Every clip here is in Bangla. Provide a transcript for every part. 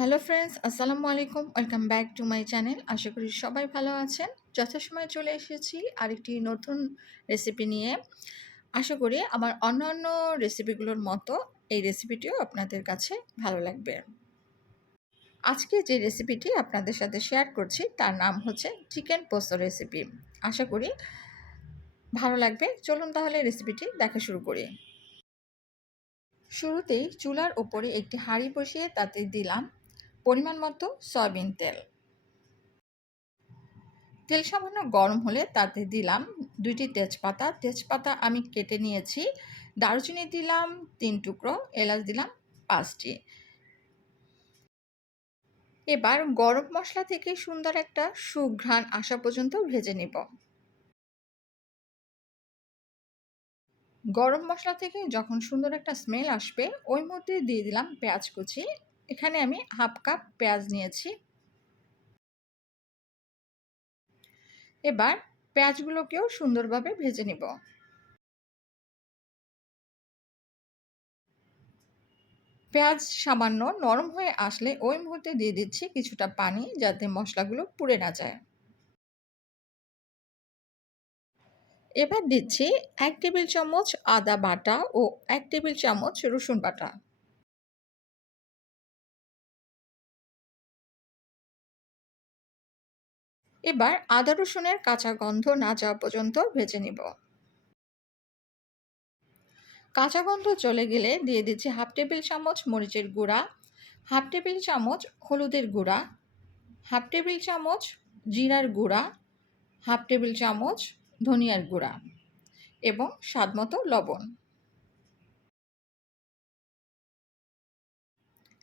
হ্যালো ফ্রেন্ডস আসসালামু আলাইকুম welcome back to my channel আশা করি সবাই ভালো আছেন। যথাসময়ে চলে এসেছি আরেকটি নতুন রেসিপি নিয়ে। আশা করি আমার অন্যান্য রেসিপিগুলোর মতো এই রেসিপিটিও আপনাদের কাছে ভালো লাগবে। আজকে যে রেসিপিটি আপনাদের সাথে শেয়ার করছি, তার নাম হচ্ছে চিকেন পোস্ত রেসিপি আশা করি ভালো লাগবে। চলুন তাহলে রেসিপিটি দেখা শুরু করি। শুরুতেই চুলার ওপরে একটি হাঁড়ি বসিয়ে তাতে দিলাম পরিমাণ মতো সয়াবিন তেল। তেল সামান্য গরম হলে তাতে দিলাম দুইটি তেজপাতা। তেজপাতা আমি কেটে নিয়েছি। দারুচিনি দিলাম তিন টুকরো, এলাচ দিলাম পাঁচটি। এবার গরম মশলা থেকে সুন্দর একটা সুঘ্রাণ আসা পর্যন্ত ভেজে নিব। গরম মশলা থেকে যখন সুন্দর একটা স্মেল আসবে, ওই মধ্যে দিয়ে দিলাম পেঁয়াজ কুচি। এখানে আমি হাফ কাপ পেঁয়াজ নিয়েছি। এবার পেঁয়াজগুলোকেও সুন্দরভাবে ভেজে নিব। পেঁয়াজ সামান্য নরম হয়ে আসলে ওই মুহূর্তে দিয়ে দিচ্ছি কিছুটা পানি যাতে মশলাগুলো পুড়ে না যায়। এবার দিচ্ছি এক টেবিল চামচ আদা বাটা ও এক টেবিল চামচ রসুন বাটা। এবার আদা রসুনের কাঁচা গন্ধ না যাওয়া পর্যন্ত ভেজে নিব। কাঁচা গন্ধ চলে গেলে দিয়ে দিচ্ছি হাফ টেবিল চামচ মরিচের গুঁড়া, হাফ টেবিল চামচ হলুদের গুঁড়া, হাফ টেবিল চামচ জিরার গুঁড়া, হাফ টেবিল চামচ ধনিয়ার গুঁড়া এবং স্বাদমতো লবণ।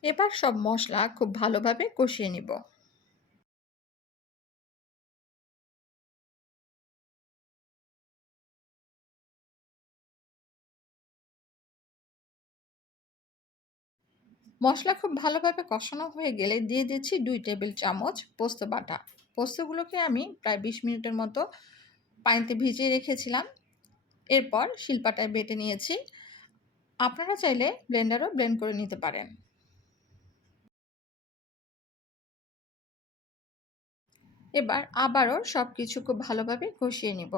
এবার সব মশলা খুব ভালোভাবে কষিয়ে নিব। মশলা খুব ভালোভাবে কষানো হয়ে গেলে দিয়ে দিচ্ছি দুই টেবিল চামচ পোস্ত বাটা। পোস্তগুলোকে আমি প্রায় বিশ মিনিটের মতো পানিতে ভিজিয়ে রেখেছিলাম। এরপর শিলপাটায় বেটে নিয়েছি। আপনারা চাইলে ব্লেন্ডারও ব্লেন্ড করে নিতে পারেন। এবার আবারও সব কিছু খুব ভালোভাবে কষিয়ে নিব।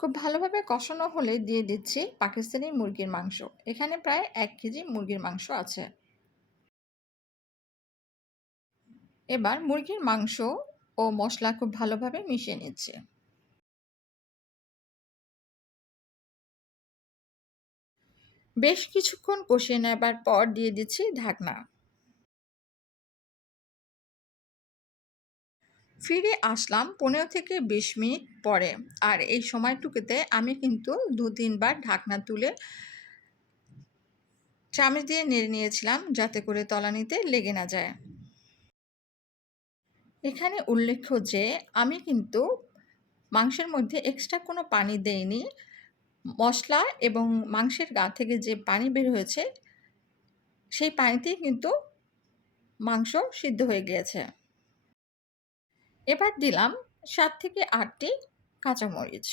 খুব ভালোভাবে কষানো হলে দিয়ে দিচ্ছি পাকিস্তানি মুরগির মাংস। এখানে প্রায় এক কেজি মুরগির মাংস আছে। এবার মুরগির মাংস ও মশলা খুব ভালোভাবে মিশিয়ে নিচ্ছে। বেশ কিছুক্ষণ কষিয়ে নেবার পর দিয়ে দিচ্ছি ঢাকনা। ফিরে আসলাম পনেরো থেকে বিশ মিনিট পরে। আর এই সময়টুকুতে আমি কিন্তু দু তিনবার ঢাকনা তুলে চামচ দিয়ে নেড়ে নিয়েছিলাম যাতে করে তলানিতে লেগে না যায়। এখানে উল্লেখ্য যে, আমি কিন্তু মাংসের মধ্যে এক্সট্রা কোনো পানি দেইনি। মশলা এবং মাংসের গা থেকে যে পানি বের হয়েছে, সেই পানিতেই কিন্তু মাংস সিদ্ধ হয়ে গিয়েছে। এবার দিলাম সাত থেকে আটটি কাঁচামরিচ।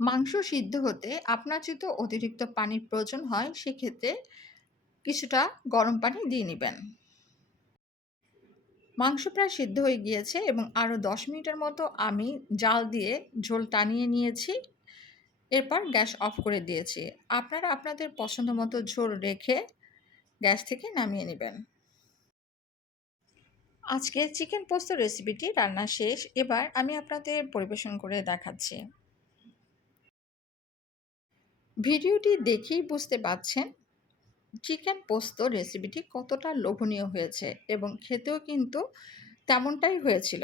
মাংস সিদ্ধ হতে আপনার যদি অতিরিক্ত পানির প্রয়োজন হয়, সেক্ষেত্রে কিছুটা গরম পানি দিয়ে নেবেন। মাংস প্রায় সিদ্ধ হয়ে গিয়েছে এবং আরও দশ মিনিটের মতো আমি জাল দিয়ে ঝোল টানিয়ে নিয়েছি। এরপর গ্যাস অফ করে দিয়েছি। আপনারা আপনাদের পছন্দ মতো ঝোল রেখে গ্যাস থেকে নামিয়ে নেবেন। আজকে চিকেন পোস্ত রেসিপিটি রান্না শেষ। এবার আমি আপনাদের পরিবেশন করে দেখাচ্ছি। ভিডিওটি দেখেই বুঝতে পারছেন চিকেন পোস্ত রেসিপিটি কতটা লোভনীয় হয়েছে এবং খেতেও কিন্তু তেমনটাই হয়েছিল।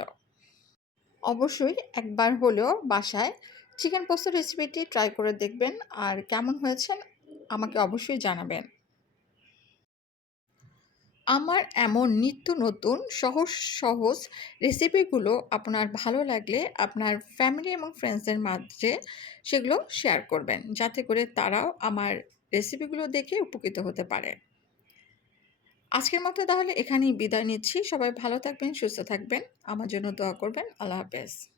অবশ্যই একবার হলেও বাসায় চিকেন পোস্ত রেসিপিটি ট্রাই করে দেখবেন আর কেমন হয়েছেন আমাকে অবশ্যই জানাবেন। আমার এমন নিত্য নতুন সহজ সহজ রেসিপিগুলো আপনার ভালো লাগলে আপনার ফ্যামিলি এবং ফ্রেন্ডসদের মাঝে সেগুলো শেয়ার করবেন। যাতে করে তারাও আমার রেসিপিগুলো দেখে উপকৃত হতে পারে। আজকের মতো তাহলে এখানেই বিদায় নিচ্ছি। সবাই ভালো থাকবেন, সুস্থ থাকবেন। আমার জন্য দোয়া করবেন। আল্লাহ হাফেজ।